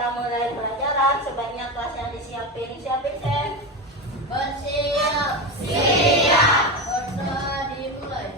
kita mulai pelajaran. Sebanyak kelas yang disiapin. Siapin, Sen? Bersiap. Siap. Berdoa dimulai.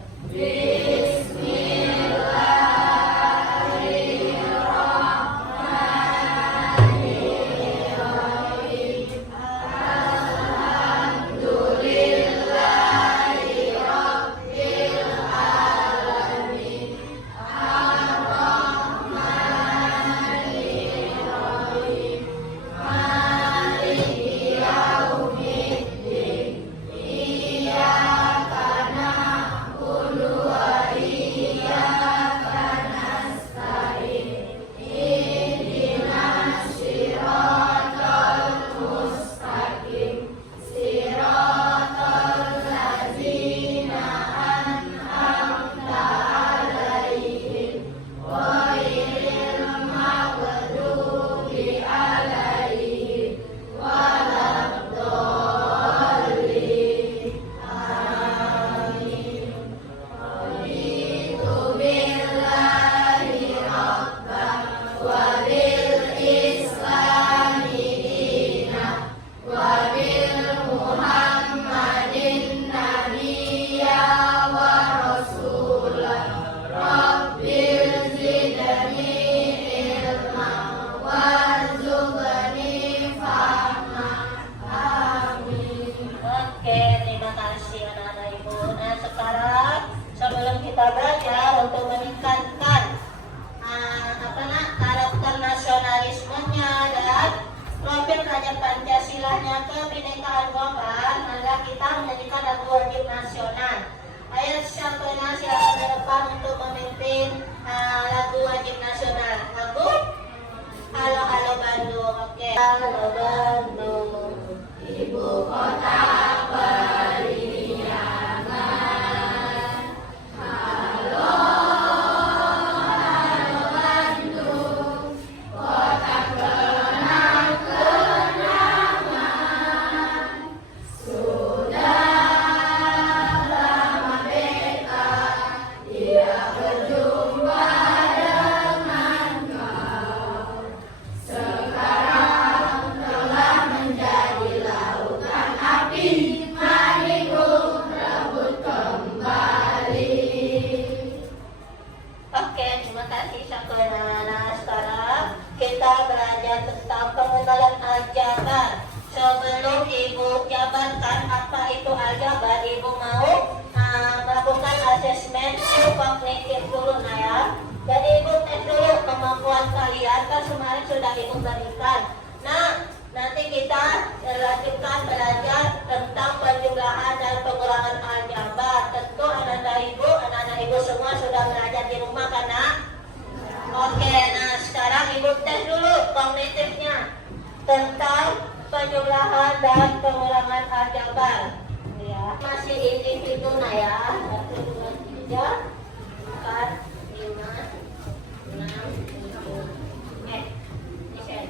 Kita belajar untuk meningkatkan karakter nasionalismenya dan profil Raja Pancasilanya, kebinekaan global, maka kita menjadikan lagu wajib nasional. Ayo Syamtona silakan ke depan untuk memimpin lagu wajib nasional. Lagu Halo Halo Bandung. Oke. Halo Bandung, ibu kota pengenalan aljabar. Sebelum ibu jabarkan apa itu aljabar, ibu mau melakukan asesmen kognitif dulu ya. Jadi ibu tes dulu kemampuan kalian, kan kemarin sudah ibu berikan. Nah, nanti kita lanjutkan belajar tentang penjumlahan dan pengurangan aljabar. Tentu anak-anak ibu semua sudah belajar di rumah kan, Nak? Oke, nah sekarang ibu tes dulu kognitifnya tentang penjumlahan dan pengurangan aljabar. Ya, masih individu nah ya. 1, 2, 3, 4, 5, 6, 7. Ini saya.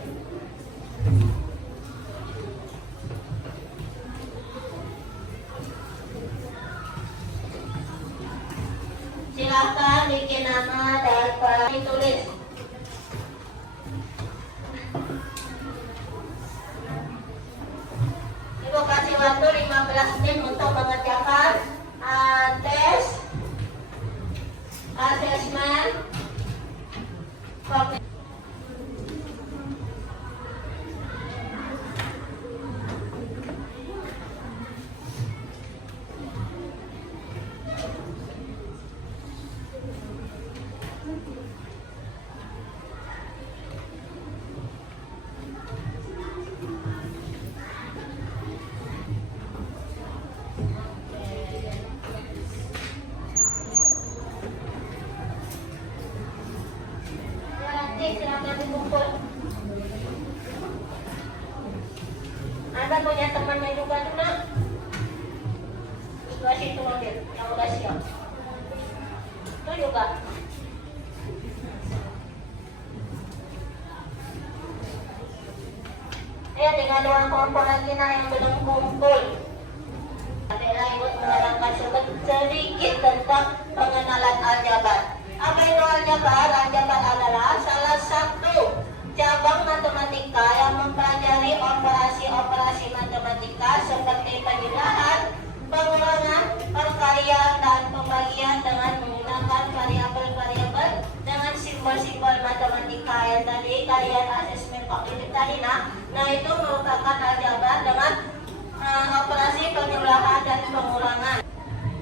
Silakan bikin nama dan ditulis. Ibu kasih waktu 15 menit untuk mengerjakan tes asesmen kognitif. Silakan dikumpul. Anda punya temannya juga tuh, Nak? Sebelah situ mobil yang udah siap. Itu juga. Tinggal 2 kelompok lagi yang belum kumpul. Adalah ibu menerangkan sedikit tentang pengenalan aljabar. Apa itu aljabar? Aljabar adalah salah satu cabang matematika matematika yang mempelajari operasi-operasi matematika seperti penjumlahan, pengulangan, perkalian, dan pembagian dengan menggunakan variabel-variabel dengan simbol-simbol matematika yang tadi kalian asesmen kognitif tadi. Nah itu merupakan aljabar dengan operasi penjumlahan dan pengulangan.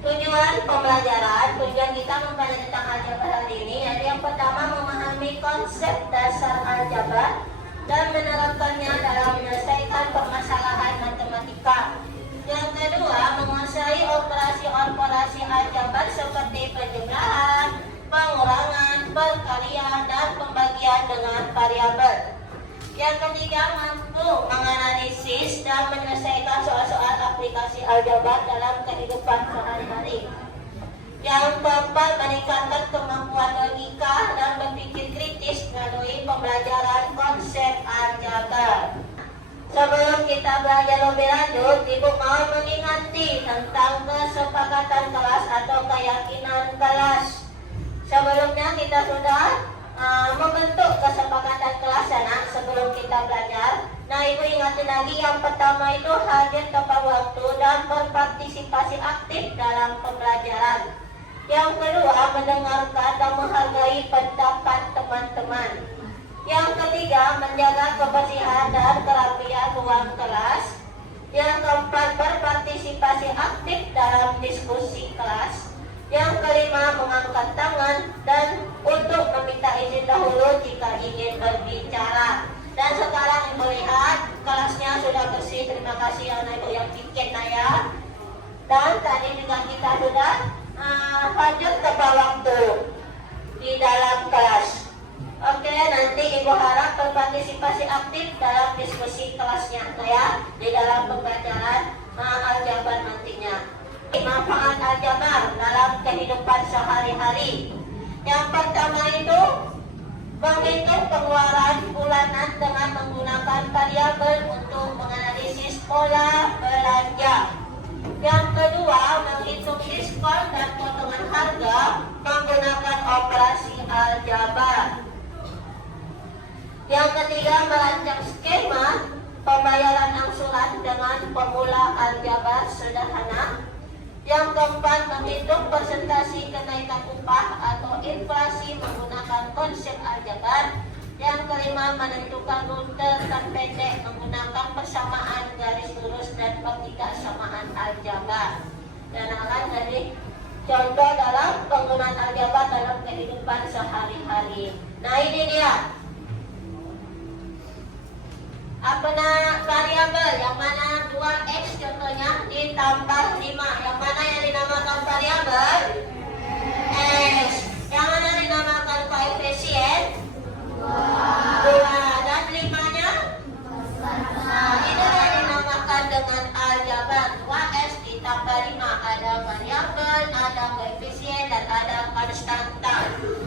Tujuan pembelajaran, tujuan kita mempelajari tentang aljabar hari ini yaitu yang pertama memahami konsep dasar aljabar dan menerapkannya dalam menyelesaikan permasalahan matematika. Yang kedua, menguasai operasi-operasi aljabar seperti penjumlahan, pengurangan, perkalian, dan pembagian dengan variabel. Yang ketiga, mampu menganalisis dan menyelesaikan soal-soal aplikasi aljabar dalam kehidupan sehari-hari. Yang keempat, meningkatkan kemampuan logika dan berpikir kritis melalui pembelajaran konsep aljabar. Sebelum kita belajar lebih lanjut, Ibu mau mengingati tentang kesepakatan kelas atau keyakinan kelas. Sebelumnya kita sudah membentuk kesepakatan kelas sebelum kita belajar. Nah, Ibu ingatin lagi yang pertama itu hadir tepat waktu dan berpartisipasi aktif dalam pembelajaran. Yang kedua, mendengarkan dan menghargai pendapat teman-teman. Yang ketiga, menjaga kebersihan dan kerapian ruang kelas. Yang keempat, berpartisipasi aktif dalam diskusi kelas. Yang kelima, mengangkat tangan dan untuk meminta izin dahulu jika ingin berbicara. Dan sekarang Ibu lihat kelasnya sudah bersih. Terima kasih anak Ibu yang bikin ya. Dan tadi juga kita sudah hadir tepat waktu di dalam kelas. Oke, nanti Ibu harap berpartisipasi aktif dalam diskusi kelasnya ya, di dalam pembelajaran aljabar nantinya. Manfaat aljabar dalam kehidupan sehari-hari. Yang pertama itu menghitung pengeluaran bulanan dengan menggunakan variabel untuk menganalisis pola belanja. Yang kedua, menghitung diskon dan potongan harga menggunakan operasi aljabar. Yang ketiga, merancang skema pembayaran angsuran dengan formula aljabar sederhana. Yang keempat, menghitung persentase kenaikan upah atau inflasi menggunakan konsep aljabar. Yang kelima, menentukan rute terpendek menggunakan persamaan garis lurus dan ketidaksamaan aljabar. Dan akan jadi contoh dalam penggunaan aljabar dalam kehidupan sehari-hari. Nah, ini dia. Variabel yang mana 2x contohnya ditambah 5. Yang mana yang dinamakan variabel? X. Yang mana dinamakan koefisien? 2. Dan 5-nya? Nah, ini yang dinamakan dengan aljabar. 2x ditambah 5. Ada variabel, ada koefisien, dan ada konstanta.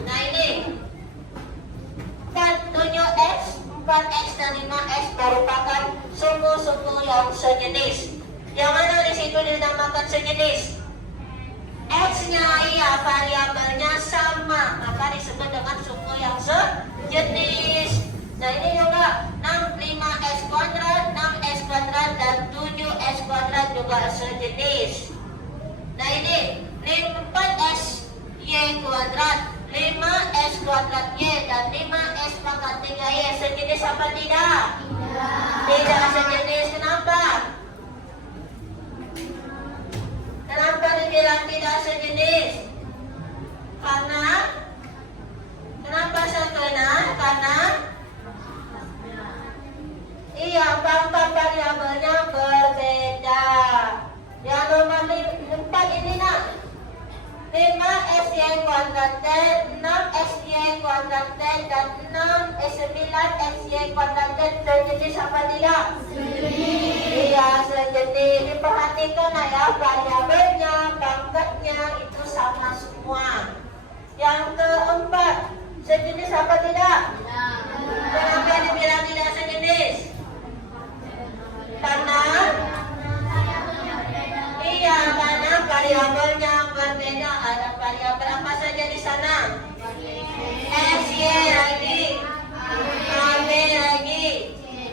Nah, ini 7x, 4x dan 5x merupakan suku-suku yang sejenis. Yang mana di situ dinamakan sejenis? X-nya iya, variabelnya sama, maka disebut dengan suku yang sejenis. Nah, ini juga 6, 5x kuadrat, 6x kuadrat dan 7x kuadrat juga sejenis. Nah, ini 4x y kuadrat, 5x kuadrat y dan 5x pangkat 3y sejenis apa tidak? Tidak sejenis. Kenapa? Kenapa dibilang tidak sejenis? Kenapa sekena? Karena iya, pangkat variabelnya berbeda. Yang nomor 4 ini nak, 5xy kuadrat t, 6xy kuadrat t, dan 9xy kuadrat t sejenis apa tidak? Iya, sejenis. Diperhatikan ya, variabelnya, pangkatnya itu sama semua. Yang keempat, sejenis apa tidak? Kenapa dibilang tidak sejenis? Karena iya, karena variabelnya berbeda. Ada variabel apa saja di sana? X, Y lagi, A, B lagi, C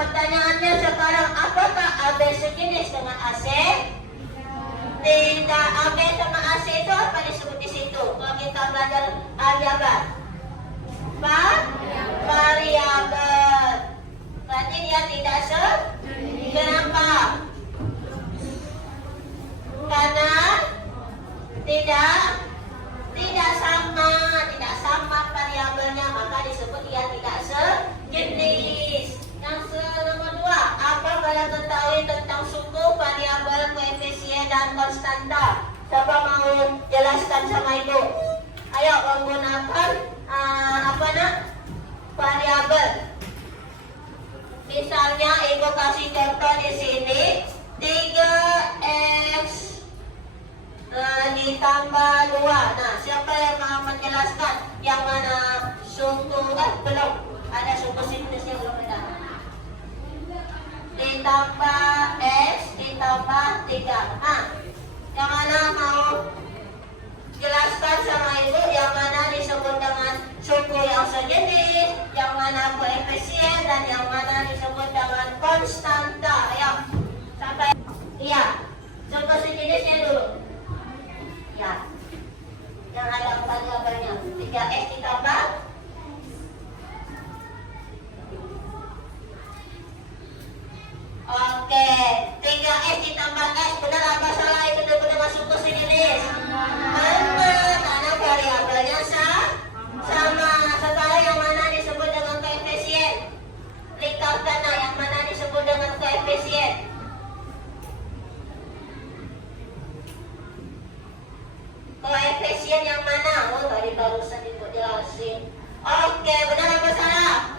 pertanyaannya sekarang, apakah AB sejenis dengan AC? Tidak. AB sama AC itu apa disebut di situ? Kalau kita belajar aljabar, variabel. Berarti dia tidak kenapa? Karena tidak sama variabelnya, maka disebut dia tidak sejenis. Yang nomor 2, apa kalian ketahui tentang suku, variabel, koefisien dan konstanta? Siapa mau jelaskan sama ibu? Ayo menggunakan variabel. Misalnya ibu kasih contoh di sini 3x ditambah 2. Nah, siapa yang mau menjelaskan yang mana suku? Belum ada suku sinusnya, belum ada. Ditambah x ditambah 3. Nah, yang mana mau jelaskan sama ibu yang mana disebut dengan suku yang sejenis, yang mana koefisien, dan yang mana disebut dengan konstanta? Ayo, sampai. Iya, suku sejenisnya dulu. Ya, yang ada variabelnya 3x ditambah. Oke, 3x ditambah x, benar apa salah itu dengan suku sejenis? Benar, karena variabelnya sama. Sekarang yang mana disebut dengan koefisien? Lihat sana yang mana disebut dengan koefisien? Koefisien yang mana? Oh, tadi barusan ibu jelasin. Oke, benar apa salah?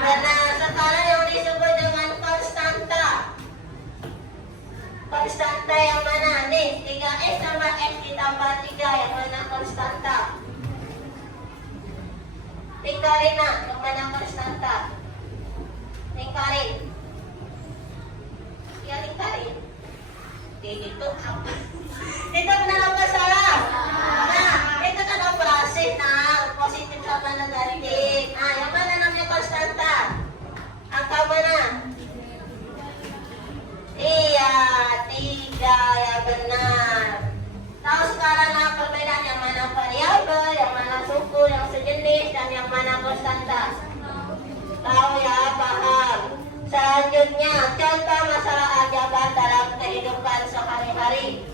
Benar. Sekarang yang disebut dengan konstanta. Konstanta yang mana? Nih, 3x tambah x ditambah 3. Yang mana konstanta? Lingkarin, nak. Yang mana konstanta? Lingkarin. Ya, lingkarin. Itu apa? Itu benar apa salah? Nah, itu kan operasi, nah, positif sama negatif. Nah, yang mana namanya konstanta? Angka mana? Iya, 3, ya benar. Tahu sekarang apa perbedaan yang mana variabel, yang mana suku, yang sejenis, dan yang mana konstanta? Tahu ya, paham. Selanjutnya, contoh masalah aljabar dalam kehidupan sehari-hari.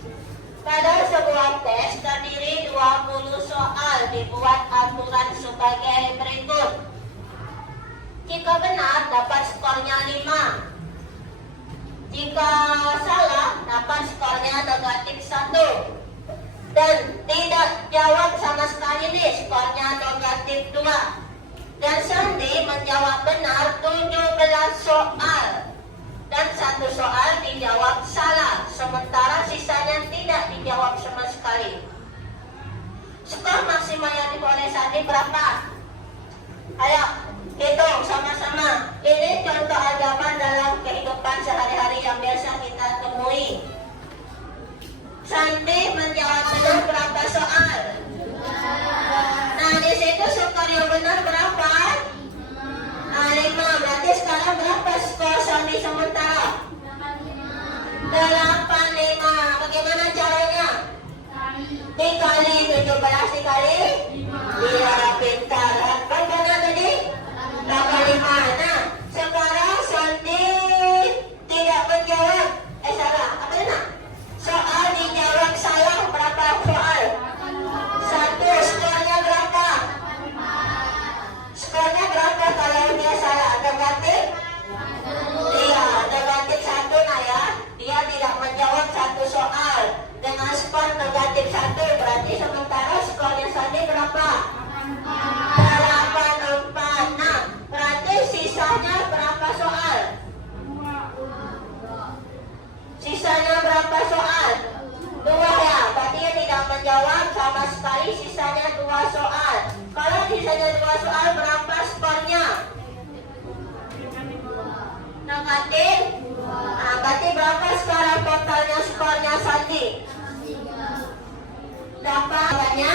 Pada sebuah tes terdiri 20 soal, dibuat aturan sebagai berikut. Jika benar, dapat skornya 5. Jika salah, dapat skornya negatif 1. Dan tidak jawab sama sekali nih, skornya negatif 2. Dan Sandi menjawab benar 17 soal. Dan 1 soal dijawab salah, sementara sisanya tidak dijawab sama sekali. Skor maksimal yang diperoleh Sandi berapa? Ayo, hitung sama-sama. Ini contoh aljabar dalam kehidupan sehari-hari yang biasa kita temui. Sandi menjawab benar berapa soal? Nah, di situ skor yang benar berapa? 5. Berarti sekarang berapa skor Sandi sementara? 85. Bagaimana caranya? Dikali 17 dikali? Iya, pintar. Bagaimana tadi? 85. Nah, sekarang Sandi tidak menjawab. Salah. Apa itu? Soal dijawab salah. Berapa soal? 1. Skornya berapa? Skornya berapa kalau dia salah? Negatif? Iya, negatif 1. Nah ya, dia tidak menjawab 1 soal dengan skor negatif 1. Berarti sementara skornya Sandi berapa? 84. Nah, berarti sisanya berapa soal? Sisanya berapa soal? 2 ya, berarti dia tidak menjawab sama sekali, sisanya 2 soal. Kalau sisanya 2 soal, berapa skornya? Negatif? Nah, berarti berapa sekarang totalnya skornya Sandi? Dapatnya?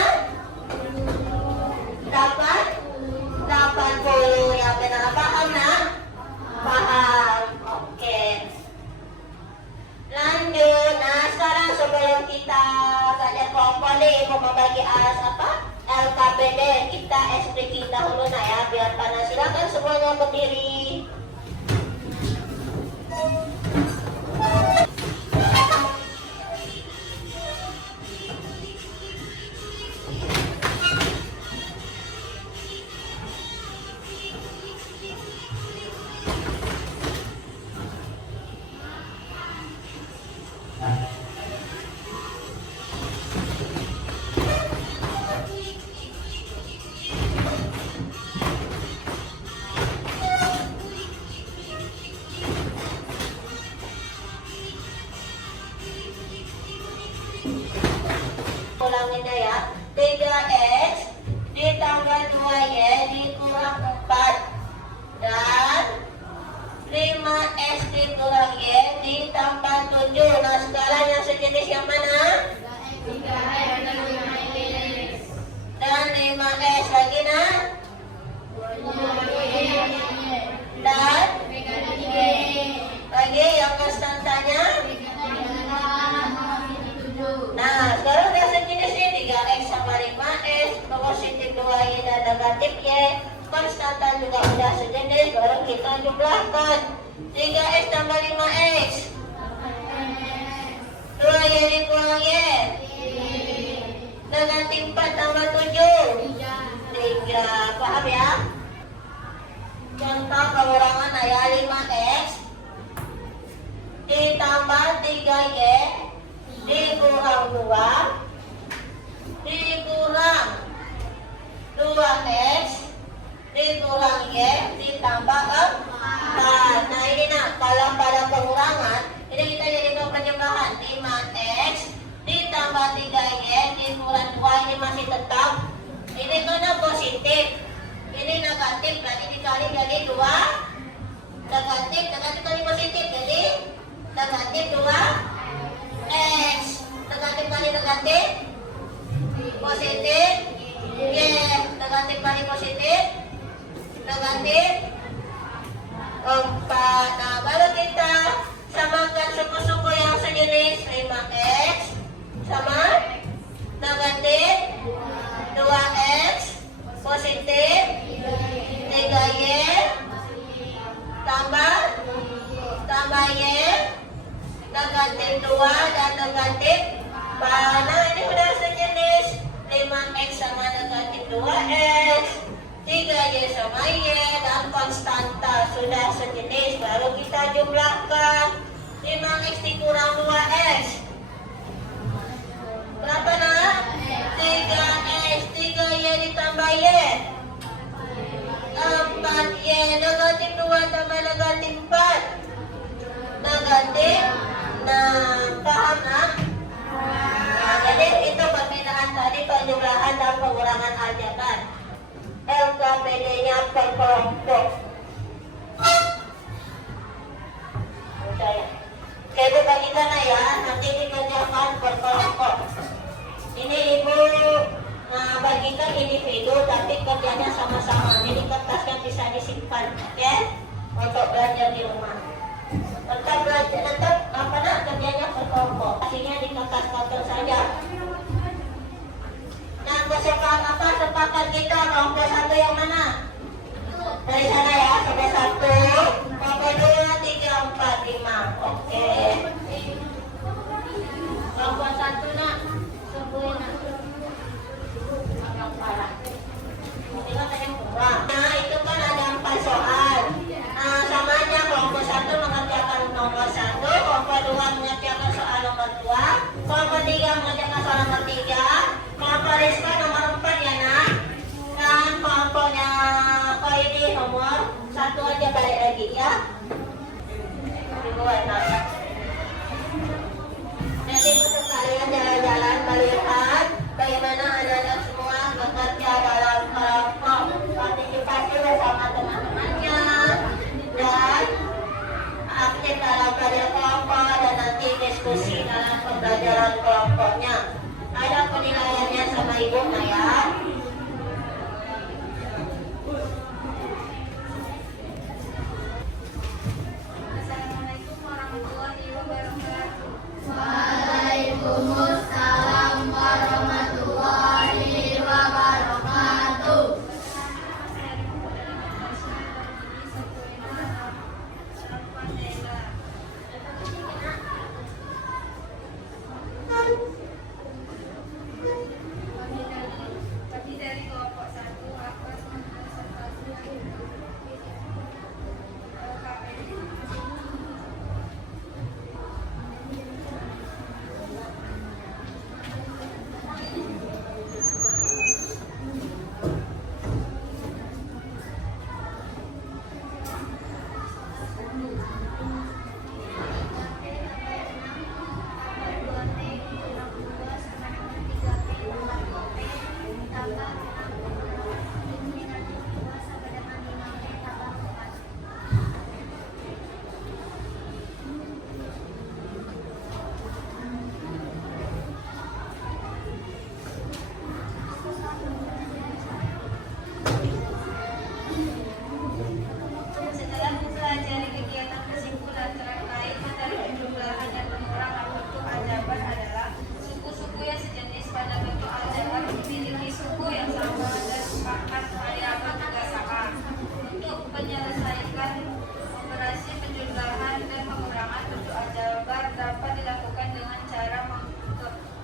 Dapat 80. Ya benar, paham nak? Paham. Nah, silakan semuanya berdiri. Ulangin na ya. 3x ditambah 2y dikurang 4 dan 5x dikurang y ditambah 7. Nah, sekarang yang sejenis yang mana? Dan 5x lagi nah. Dan lagi yang konstantanya. Nah, sekarang udah sejenis ini 3x sama 5x, positif 2y dan negatif y. Konstanta juga udah sejenis, baru kita jumlahkan. 3x tambah 5x, 2y dikurang y, negatif 4 tambah 7, 3. Paham ya? Contoh pengurangan ya, 5x ditambah 3y dikurang 2 dikurang 2x dikurang y ditambah 4. Nah ini nah, kalau pada pengurangan ini kita jadikan penjumlahan. 5x ditambah 3y dikurang 2, ini masih tetap, ini karena positif, ini negatif, berarti dikali jadi 2 negatif kali positif, jadi negatif 2 X, negatif kali negatif positif Y, negatif kali positif negatif 4. Nah, baru kita samakan suku-suku yang sejenis. 5x sama negatif 2x positif 3y tambah y negatif 2 dan negatif 4. Nah, ini udah sejenis. 5x sama negatif 2x, 3y sama y, dan konstanta sudah sejenis. Baru kita jumlahkan. 5x dikurang 2x berapa nak? 3x, 3y ditambah y 4y, negatif 2 tambah negatif 4 negatif 6. Paham nak? Nah, jadi itu perbedaan tadi, penjumlahan dan pengurangan aljabar. LKPD-nya per kelompok. Oke, Ibu bagikan ya, nanti dikerjakan per kelompok. Ini Ibu bagikan individu, tapi kerjanya sama-sama. Jadi kertasnya bisa disimpan, oke? Untuk belajar di rumah. Tetap belajar, tetap kerjanya per kelompok. Hasilnya di kertas karton saja. Nah, kesepakat apa? Sepakat kita kelompok 1 yang mana? Dari sana ya, sampai 1. Kelompok 2, 3, 4, 5. Oke. Kelompok 1 nak, sembuhin nak. Yang parah. Kita yang kurang. Nah, itu kan ada 4 soal. Nah, sama aja kelompok 1 mengerjakan nomor 1, kelompok 2 mengerjakan soal nomor 2, kelompok 3 mengerjakan soal nomor 3, kelompok Rizka nomor 4 ya nak. Dan kelompoknya Koidi nomor 1 aja balik lagi ya. Dibuat nak. Nanti untuk kalian jalan-jalan melihat bagaimana anak-anak semua bekerja dalam kelompok, partisipasi bersama teman-temannya dan aktif dalam belajar kelompok, dan nanti diskusi dalam pembelajaran kelompoknya. Ada penilaiannya sama Ibu ya. Assalamualaikum warahmatullahi menyelesaikan operasi penjumlahan dan pengurangan bentuk aljabar dapat dilakukan dengan cara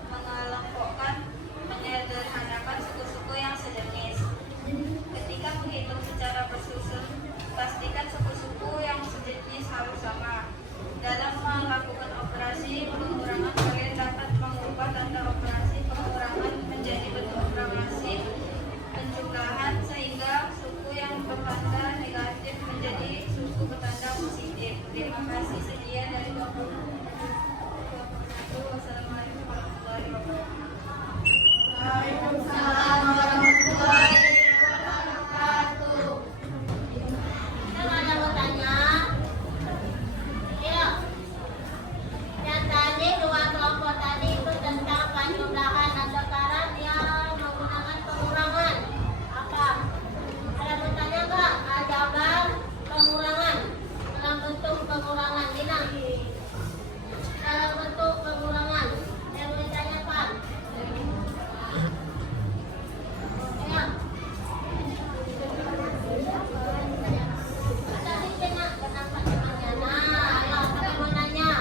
mengelompokkan, menyederhanakan suku-suku yang sejenis. Ketika menghitung secara bersusun, pastikan suku-suku yang sejenis harus sama. Dalam melakukan operasi pengurangan, kalian dapat mengubah tanda operasi pengurangan menjadi bentuk operasi penjumlahan sehingga suku yang bertanda negatif menjadi suku bertanda positif. Terima kasih. Sekian dari Bapak. Wassalamualaikum warahmatullahi wabarakatuh. Waalaikumsalam warahmatullahi wabarakatuh. Kan ada mau tanya? Yuk. Yang tadi dua kelompok tadi itu tentang penjumlahan. Nah sekarang dia menggunakan pengurangan. Apa? Ada mau tanya nggak? Aljabar pengurangan dalam bentuk pengurangan. Dina. Dalam bentuk pengurangan. Yang mau ditanyakan? Ayo. Tadi kena kenapa namanya? Nah, ayo siapa mau nanya?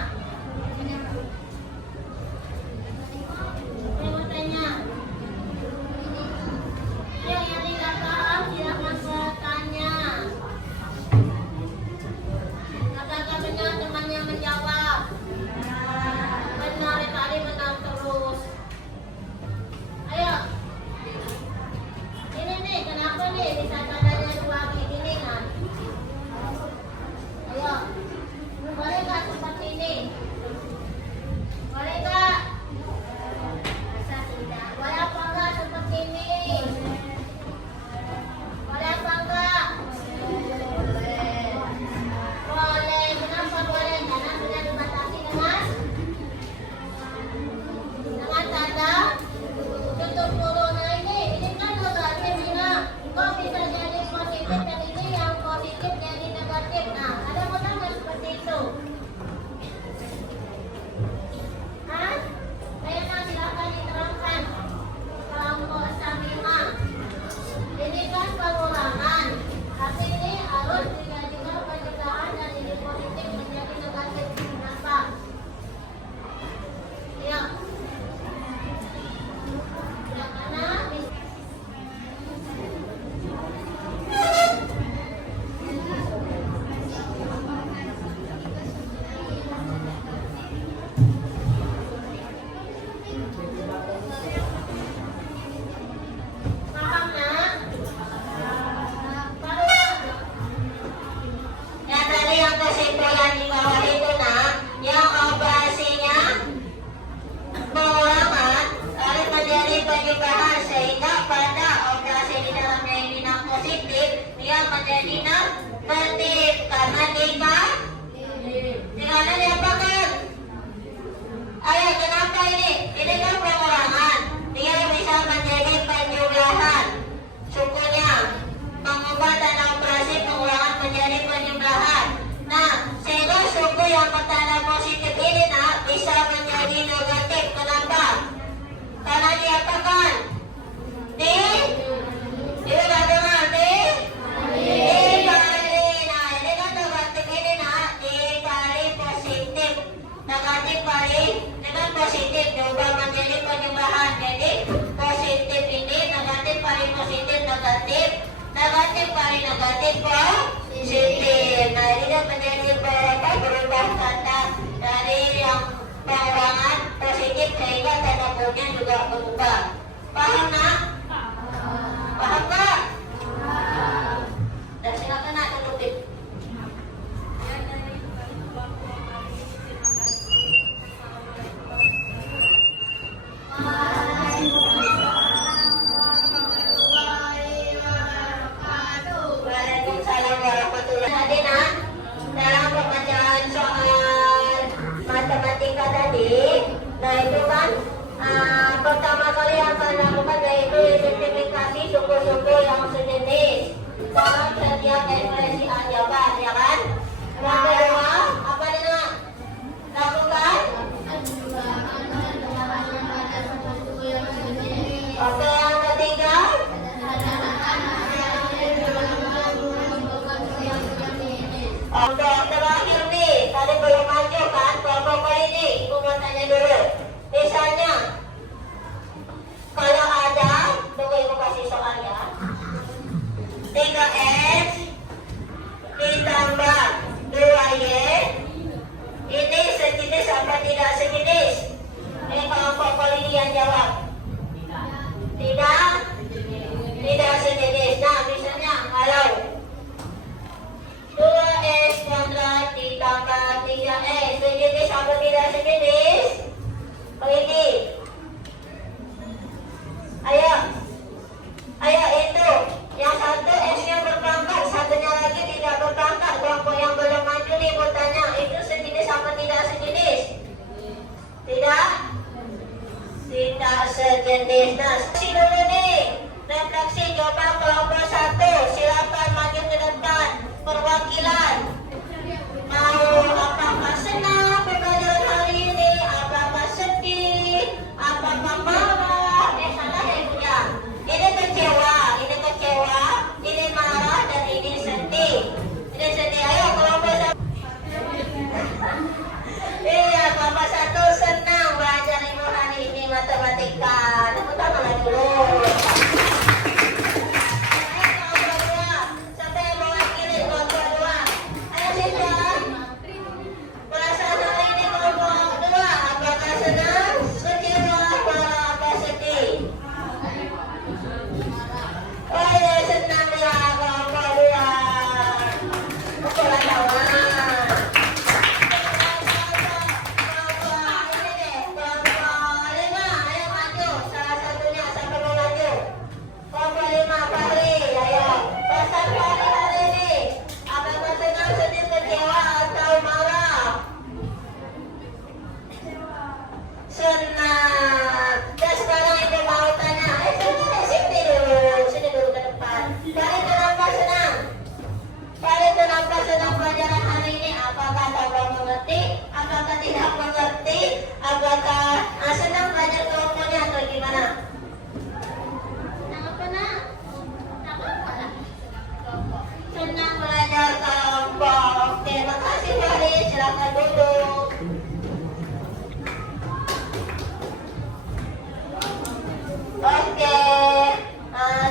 Saya mau tanya. Yang tidak paham silakan bertanya. Apakah benar temannya menjawab? Benar, tadi benar terus. Ayo. Ini nih, kenapa nih bisa tandanya dua kayak gini kan? Ayo. Boleh nggak seperti ini? Boleh nggak? Masa tidak? Boleh apa nggak seperti ini? Boleh apa enggak? Boleh. Boleh. Kenapa boleh? Karena sudah dibatasi dengan tanda tutup kurung. Nah ini kan negatif Nina. Kok bisa jadi positif dan ini yang positif jadi negatif? Nah, ada benar nggak seperti itu? Hah? Saya silakan diterangkan. Kelompok Samima. Ini kan pengurangan, tapi ini harus dijadikan penjumlahan dan ini positif menjadi negatif. Kenapa? Ya. Ya karena paham nak? Nah tadi yang kesimpulan di bawah itu nak, yang operasinya pengurangan harus menjadi penjumlahan sehingga pada operasi di dalamnya ini positif, dia menjadi negatif karena karena diapakan? Ayo kenapa ini? Ini kan pengurangan, dia bisa menjadi penjumlahan sukunya, mengubah tanda operasi pengurangan menjadi penjumlahan. Nah, sehingga suku yang bertanda positif ini bisa menjadi negatif. Kenapa? Karena diapakan? Udah dengar dikali. Nah, ini kan negatif ini dikali positif. Negatif kali dengan positif diubah menjadi penjumlahan. Jadi positif ini negatif kali positif negatif. Negatif kali negatif positif. Nah ini kan menjadi berubah tanda dari yang pengurangan positif sehingga tanda kurungnya juga berubah. Paham nak? Paham nggak? Dan silakan nak tutupin. Sekian dari kelompok kami. Terima kasih. Assalamualaikum warahmatullahi wabarakatuh. Waalaikumsalam warahmatullahi wabarakatuh. Dalam pembacaan soal matematika tadi, nah itu kan pertama kali yang akan dilakukan yaitu identifikasi suku-suku yang sejenis dalam setiap ekspresi aljabar, ya kan? Yang kedua, apa Dina? Lakukan? Oke, yang ketiga? Untuk terakhir nih, tadi belum maju kan, kelompok ini, ibu mau tanya dulu. Misalnya, kalau ada, tunggu ibu kasih soal ya. 3X ditambah 2Y, ini sejenis apa tidak sejenis? Ini kelompok ini yang jawab. Tidak? Tidak sejenis. Nah, misalnya, kalau 2X kuadrat ditambah 3X sejenis apa tidak sejenis? Ini. Ayo. Ayo itu. Yang satu X-nya berpangkat, satunya lagi tidak berpangkat. Kelompok yang belum maju nih bertanya, itu sejenis apa tidak sejenis? Tidak? Tidak sejenis. Nah, si dulu nih. Refleksi jawaban kelompok 1. Silakan maju ke depan. Perwakilan. Mau apakah senang pembelajaran hari ini? Apakah sedih? Apakah marah? Salah ya ibu ya. Ini kecewa, ini marah, dan ini sedih. Ini sedih. Ayo kelompok 1. Iya, kelompok 1 senang belajar ibu hari ini matematika. Tepuk tangan lagi dulu.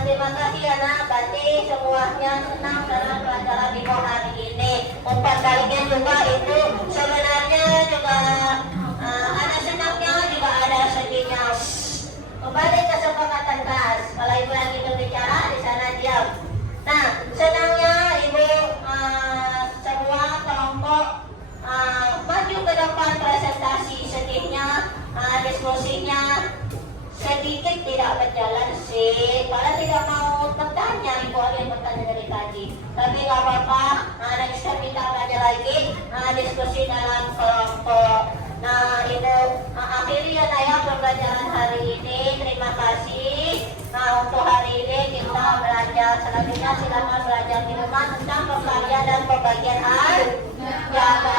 Terima kasih ya nak, berarti semuanya senang dalam pelajaran di hari ini. Umpan baliknya juga itu sebenarnya juga ada senangnya, juga ada sedihnya. Kembali ke kesepakatan kelas. Kalau ibu lagi berbicara di sana diam. Nah, senangnya ibu semua kelompok maju ke depan presentasi, sedihnya diskusinya sedikit tidak berjalan sih. Kalau tidak mau bertanya, ibu ada yang bertanya dari tadi. Tapi nggak apa-apa. Next time kita belajar lagi diskusi dalam kelompok. Nah, ibu akhiri ya saya pembelajaran hari ini. Terima kasih. Nah, untuk hari ini kita belajar. Selanjutnya silakan belajar di rumah tentang pembagian dan pembagian harga.